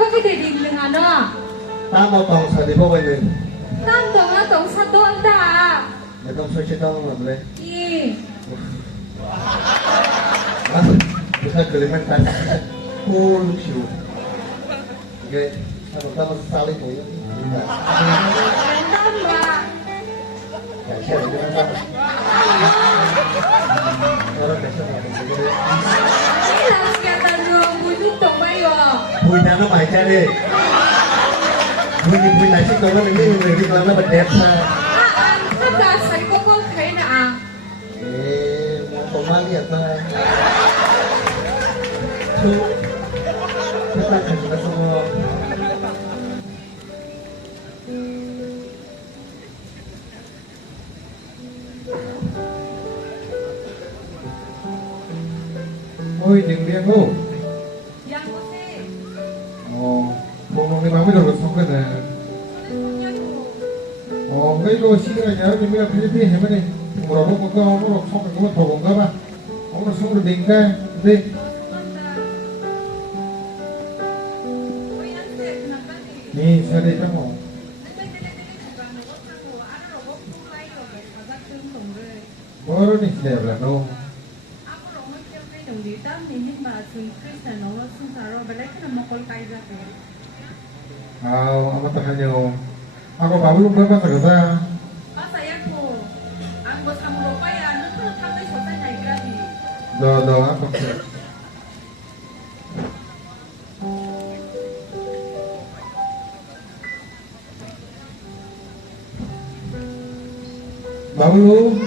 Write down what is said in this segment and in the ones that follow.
ba cái đề đình đừng à nó ta mau tòng xài đi bao bây giờ tam tổng là tổng sát đôn ta để tòng xoay chết tòng mà đây y bisa kelimentan cool shoe oke sama sekali tuh ya tam là saya dengan apa orang biasa nggak begini cái là sekitar 20 tổng bay rồi punya nó mày cha đi punya này chứ còn nó mình đi người đi làm nó bật đẹp sao tất cả sai có thấy nè mau tolong lihat lah tuh kita akan kita semua ôi đừng điên ngô yang putih mau ngomong dulu sampai deh mấy lô xí này nhớ thì bây giờ Philippines hay mấy này một nó có xong rồi có một thầu của các bạn ông nó xong rồi đỉnh ra đi đi sao đi trong phòng bố nó định đẹp là đâu amat terhanyut aku baru berapa kerja do apa sih baru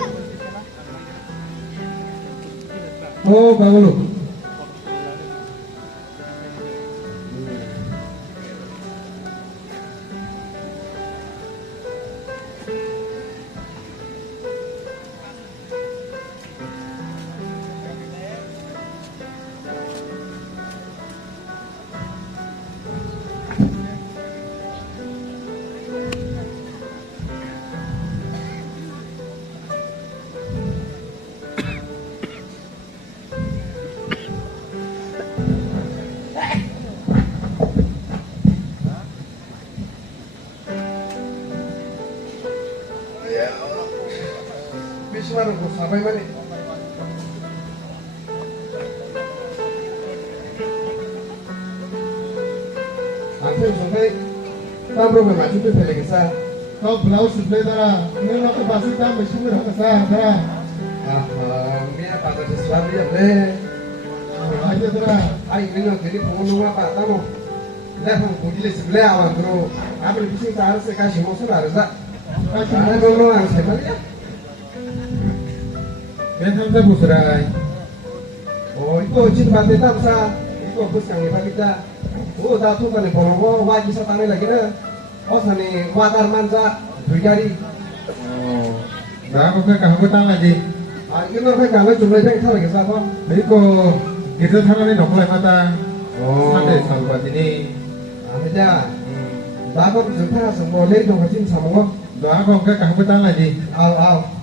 oh baru Bismillah sampai mana? Aku sampai tahu berapa macam tu pilih kesah. Kau blouse sudah dah. Ini nak basuh dah mesti berapa kesah dah. Mia pakai sesuatu yang leh. Aja dah. Ayo ni nak jadi pengunjung apa tahu? Dah pun kucing sebelah awak tu. Apa ni bising tahu sekali semua sudah ada. Ada pengunjung siapa dia? Benhamza Busrai. Oh, itu cinta beta besar. Itu bus yang kita. Oh, dah tu kan kalau wajib satane lagi na. Oh, sani watar manza bigari. Oh, dah aku kan kamu tang lagi. Ini orang kan kalau jumlah yang lagi siapa? Biko, kita thana ni nokulai mata. Oh, sampai sampai ini. Aja. Dah aku jumpa semua lagi dong kacin semua. Dah aku kan kamu tang lagi. Al.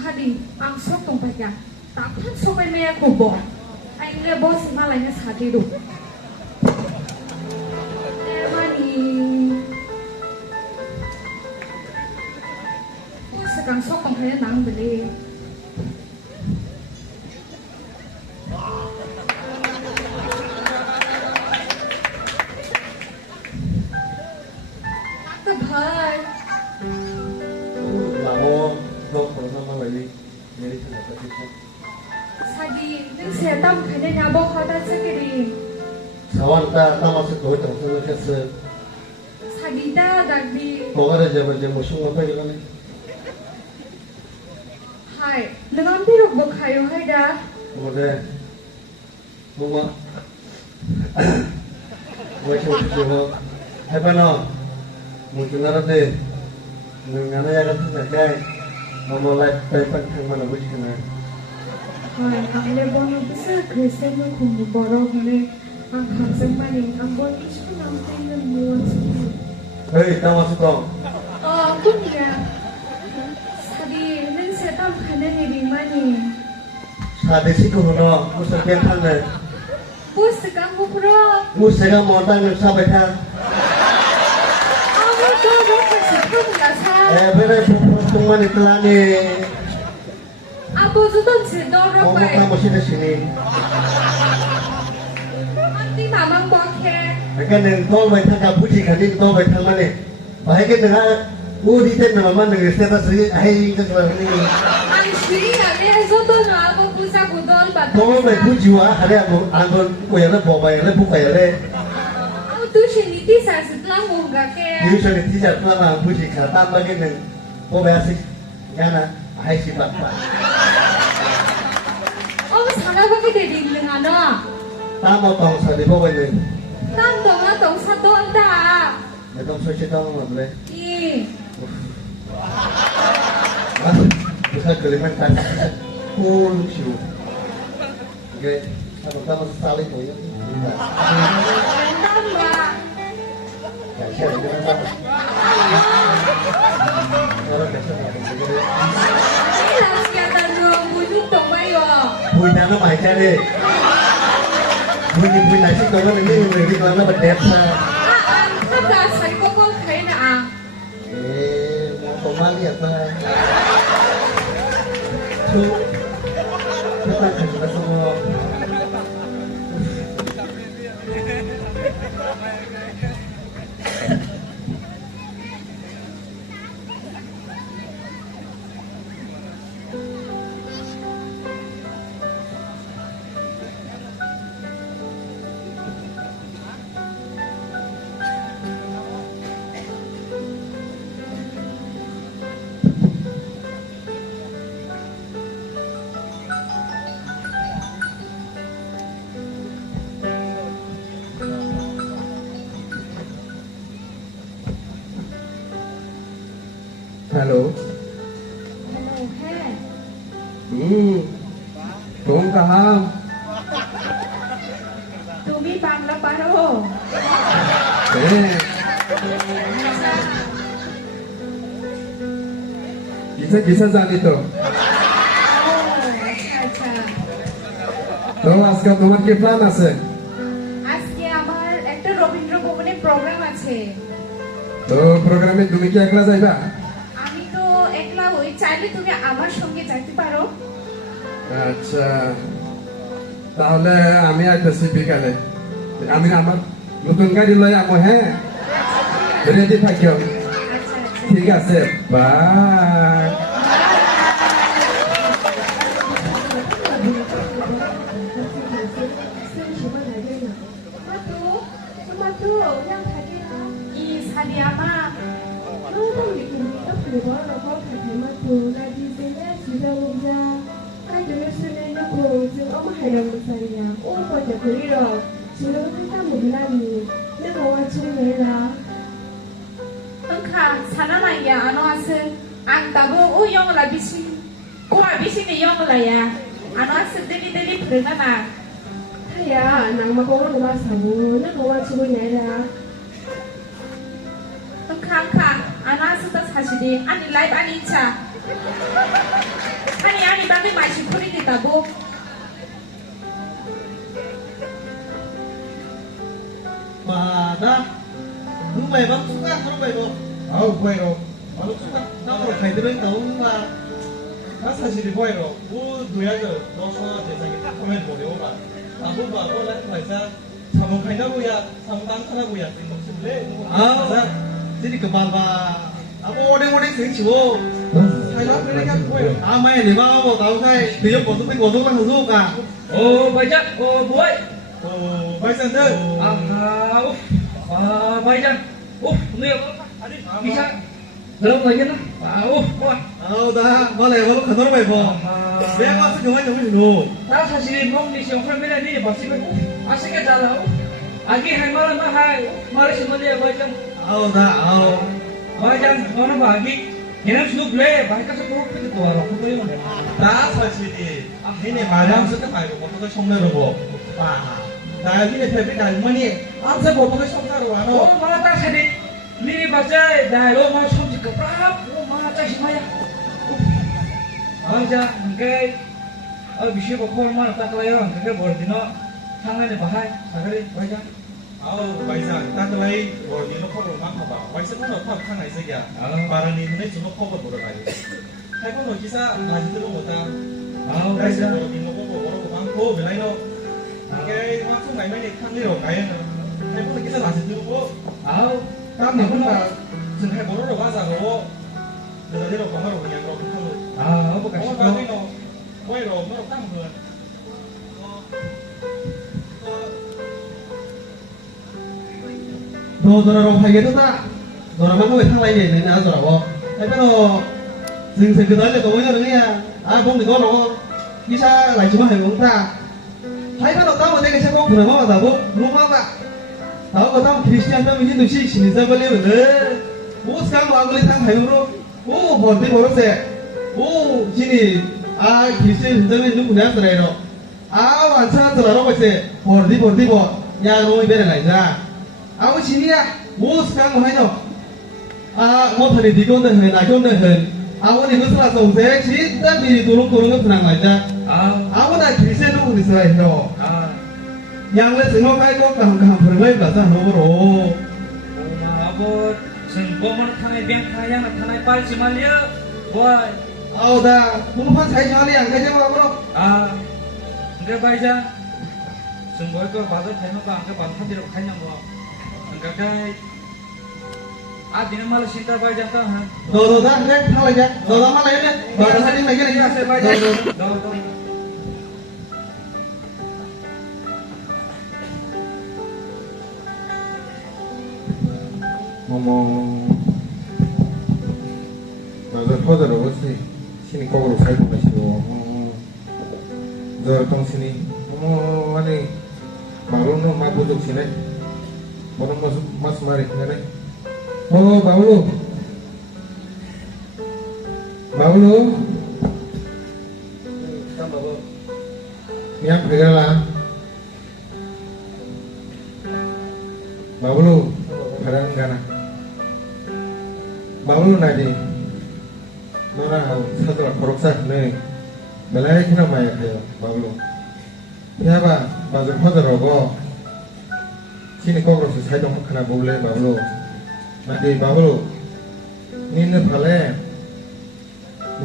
Hadi, ang sok tong pagya. Tapan so may maya kubo. Ay nga boss malay nga sa dito. Mani. Sa kang sok tong kaya nang beli. Bye. Sadi, neng setam kene nyabok hata sekiri. Sawarta tamasuk doi tengah kese. Sadi da dagdi. Pokoknya jam musuh apa juga nih? Hai, dengan biruk bakayo hai da. Kemudian, bunga. Gue coba, hai pano, mungkin ada deh. नोंनानो जागोन थांनायखाय माबालाय टाइपान थांमाला बुजिखोना Rồi, anh lên bông nó sẽ cười xem nó cùng một bò rau này. Anh thằng xem mà nhìn anh bông nó sẽ làm tên lên mua. Hei, tao masuk kong. Cũng nhà. Sadi, nên sẽ tao khả năng này đi mà nhỉ. Sade sih kau no, musuh kian thang ne. Bố sẽ cắm bố pro. Musuh kau mau tang nak sampai thang. Bố cho bố phải sẽ không là sao. Berai tung mana telah ni. Bố giúp tôi sẽ đo ra Mau vậy. kamu sini sini. Anh đi mà mang bó khe. Kan yang tol baik thang kapu sih kan yang tol baik thang mana. Bahaya kan dengan di ten nama dengan status ni, ahai kan sebab ni. Anh suy là nghe giúp tôi nói bố bố ra của tôi bà Tol baik pun jiwa, ada anggon yang le bawa yang le buka yang le. Tôi chỉ nghĩ tí sản xuất lắm mồm gà khe. Dia sudah tidak pernah kapu sih kata bagi neng. Kau biasa kan ahai sih pak. Sao có cái đề định đừng hẳn đó. Ta mau tong sadi bawa ini. Tam tổng là tổng sát đôn ta. Dia tong suci tong mana boleh. Ý. Bisa keliman kan cool shoe. Okay, kalau kita masih saling tu ya. Tam là. Kasih ada apa? Orang kasih apa? Đây là nhà tần đường bùi nhung tổng bay rồi. Bùi nhà nó mày cha đi. Bùi này chứ tôi nó người đi làm nó bật đẹp sao? Anh thắp là sấy có con thấy nè. Mau kemana ya pak? Tuh, kita kerja semua. Hello. Hello, he. Tuम कहाँ? Tumi bang la paro. किसे जानी तो? আচ্ছা। तो আজকে তোমার কি প্ল্যান আছে? আজকে আমার একটা রবীন্দ্র ভবনে প্রোগ্রাম আছে। তো প্রোগ্রামে তুমি কি একলা যাইবা? আমি তো একলা ওই চাইলে তুমি আমার সঙ্গে যাইতে পারো। আচ্ছা, তাহলে আমি আইতেছি বিকালে। আমি আমার নতুন গাড়ি লই আমো, হ্যাঁ? রেডি থাকিও। আচ্ছা। ঠিক আছে, বাই। 이 사리아마 응카 사나마야 안와스 앙다보 오영라 비신 고아 비신이 영라야 안와스 데리데리 프르나마 Kaya, nang makuha ko ba sa mo, nagawa siya nila. 응카 안와스도 사실이 아니 라이브 아니 이차 아니 방금 마시 코리니다보 Mana? Lu mày bấm xuống ăn nó mày rồi. quay rồi. Bấm xuống ăn. Nó rồi phải tới tàu mà. Nó 사실이 보여요. 뭐 누야죠. 너서 세상에 딱 보면 뭐래요, 봐. 아무 봐. 뭐 라이프에서 자몽하냐고야, 상담하냐고야. 아, jadi kebal ba. Apa odeng sing chiwo. Sai lắm cái đấy 보여요. À mày để bao bộ tao sai. Thì có tụi mình có tụi mình giúp cả. Ồ, bây giờ, ồ, bụi. Ồ, bây giờ thôi. Bây giờ. Nhiều. Đi sao? Lâu rồi nhá. 나 말해 뭐 그대로 봐 봐. 내가 와서 그만 좀 해줘. Tao 사실 몸이 시험을 매일 니 봤으면 아시게 잘하고. 아기 할 말은 막 할. 말을 심어야 맞아. 아우 나 아우. 맞아. 너는 봐 아기. 걔는 수도 그래 말까지 그렇게 또 알아 그거 나 사실이 얘네 말하면서 그 말고 어떻게 성내는 거 아, 나 얘네 대비 날머니 앞서 어떻게 성내로 와노 어 마라 딱 세대 미리 봤자 나로 마 섬지 그라 마 짜시 마야 맞아 이게 비슈 거 콜만 딱 라요 그게 뭐지노 상관에 바하이 사그리 맞아 아우 바이상 딱라이 어디로 커버 막 봐봐 바이상 하나 파ข้าง ใน 새끼야 바라니 눈에 좀 커버 돌아가요 해본 기사 다시 들어보다 아우 바이상 맞아 어디 뭐 보고 뭐라고 많고 왜라이노 이게 확 많이 많이 탕리로 가요 해본 기사 다시 들어보 아우 땀 내보다 지금 해보러 가자고 너희로 방으로 그냥 그렇게 하고 아 어버 어 가시고 나중에 뭐이로 뭐 땀 그. 너더라로 하겠다. 너라만 보고 탕라이 되는 아저라고. 해변어 승승 그 날에 또 뭐냐 그냥 아 봉이 너로 기사 라이지마 해본다. 해변어 따고 내가 세고 그러면 나고 누마가 나고 따고 크리스티안 놈이 힌두시 신이자벌리면 오 스강 와글리 탕 하요로 오 번데 버릇에 오 지니 아 크리스티안 hindu는 누구냐 하더라요. 아 완차들라로 벌세 버디 버 야로 이베를 라이자. 아우 지니야 뭐 스강 하이노 아 모터니 디건데 흔 나건데 흔 아우니 그슬라서 오세 진짜 미리 도롱도롱은 그냥 말자 아우나 길세도 우리 스라이로 양레 생각하고 강강 부르면 맞아 노로 오마 아버 정보만 타네 뱅 타양 타네 빨지 말려 와 아우다 공판 사이전에 양가지 마고로 아 enggak baja sungguh itu baru tengok bang ke bang tadi rokanya mau enggak kayak adina malu cinta baja tuh 너다 그래 타라자 너다 말아야 바로 사진 매겨내 saya baja 너도 퍼져라 오지 신이 거꾸로 살고 마시고 저 동신이 아니 바로는 막 부족시네 뭐는 마스 말이 그네 바울로 미안 배가라 바울로 바라는 가나 바울로 나지 너나 사도라 거룩사 네 belai kena maya kaya bagus. Ya ba, bagus pada rogo. Sini kau harus saya dong kena boleh bagus. Nanti bagus. Ni ne pale.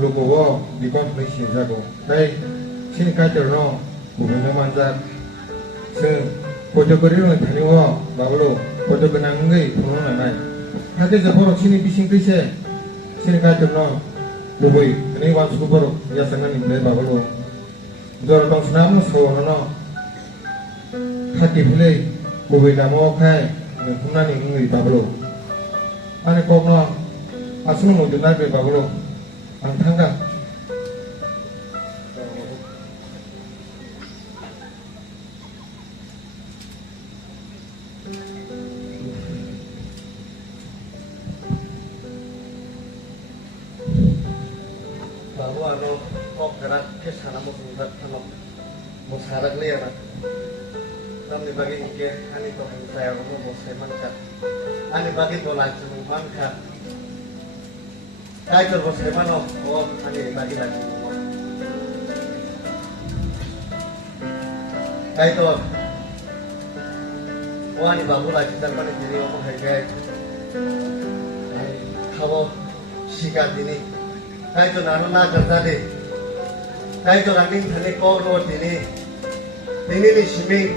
Logo wo di kon polisi jago. Baik, sini kacau no. Bukan manjat. Se, foto kering ni thani wo bagus. Foto kenang ngai puno nanai. Hati jeporo sini bising kise. Sini kacau no. Bubui, ini wan super ya senang ini bagus. Jor tong senam sekolah no. Hati boleh, bubui namo kai, punan ini bagus. Ane kok no, asal mau dengar bagus. Antangga. bahwa no kok gerak ke sana mau sundat sama mau sarak liya na tam ni bagi ke ani to saya mau saya mangkat ani bagi to lancung mangkat kai to saya mano oh ani bagi lagi kai to oh ani babu lagi tanpa jadi ngomong kayak kamu sikat ini Kaya to nano na kerja deh, kaya to namin thani kau road ini ni siming,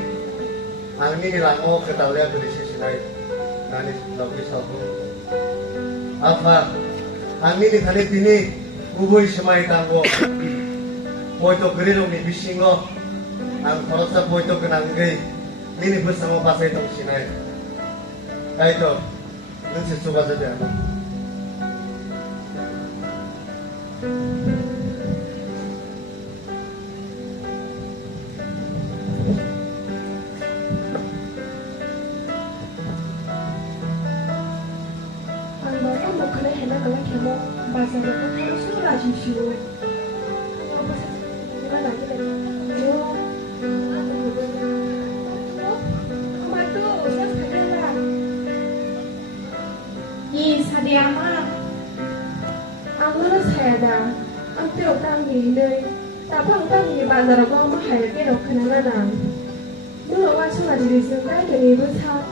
ang ni lango ketawalya berisi sinai, nani lagi sabu, apa, ang ni thani tini ubui semai tanggo, boy to keriro ni bisingo, ang korasa boy to kenanggai, ni bersama pasai tong sinai, kaya to, nanti coba saja. Ang bata 뭐 그래 해나 그래 걔뭐 맞아 뭐 하루 술을 아주시고 누가 나중에 뭐 말도 생각하잖아 이 사디아마 아무나 사야다 안때로 땅이 따방 땅이 맞아라고 하면 하얗게 넣고나나 물어와 청아지를 쓴다 되니도 사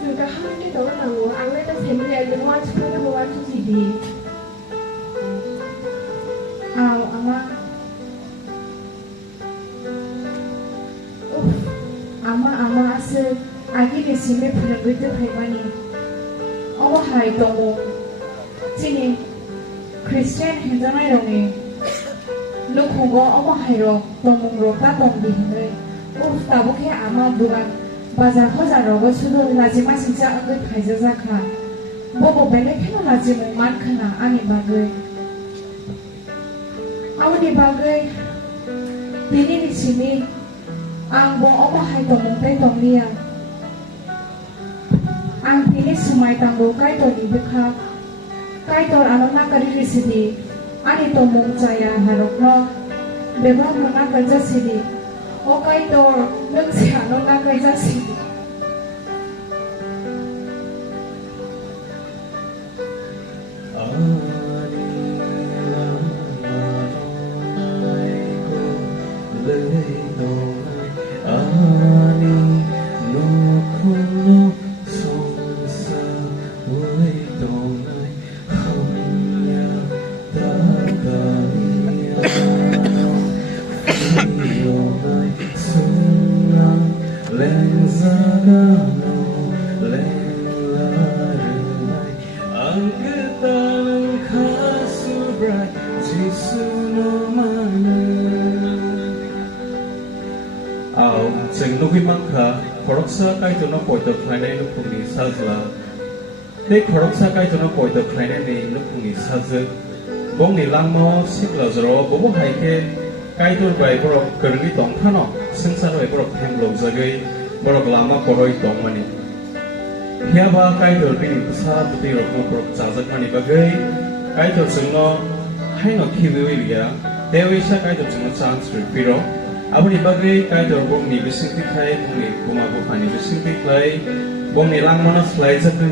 그러니까 하나님 너무나고 안내다 재미있는 와 축하를 모아 주시디 아마 아마 아스 아기를 심해 부는 것도 할머니 어머 하이 또뭐 지니 크리스찬 행정하이롱이 누구고 어머 하이로 또몽로 따동비는 따보게 아마 누가 맞아 허자라고 수도 나지마 진짜 은근 발저자카 뭐뭐 맨날 캐나 나지 뭐만 크나 아니 박을 아우니 박을 비니니 심이 앙보 어머 하이도 몽빼 동리야 앙 비니 수마이 땅보 까이도 니비카 까이도 아노나 까리리시디 아니 또 몽자야 하록너 내가 하나 간자시디 까이도 능지 아노나 간자시디 Sing Nukimanka, Koroksa Kaituna Point of Klane Nukuni Sazla. They Koroksa Kaituna Point of Klane Nukuni Sazla. Bongni Langmo, Siklazro, Bobo Haike, Kaitur by Borok Kurgi Tongkano, Sinsano Borok Hemlo Zagay, Borok Lama Koroi Tongmani. Hiaba Kaitur Bini Sa, Puti Rokmo Borok Zazakmani Bagay, Kaitur Sino, Haino Kiwilia, Dewisha Kaitur Sino Chance Piro. Abang ibagai kai terbong ni bising tiklay, bumi bumabukan ni bising tiklay, bong nilang mana selai zakun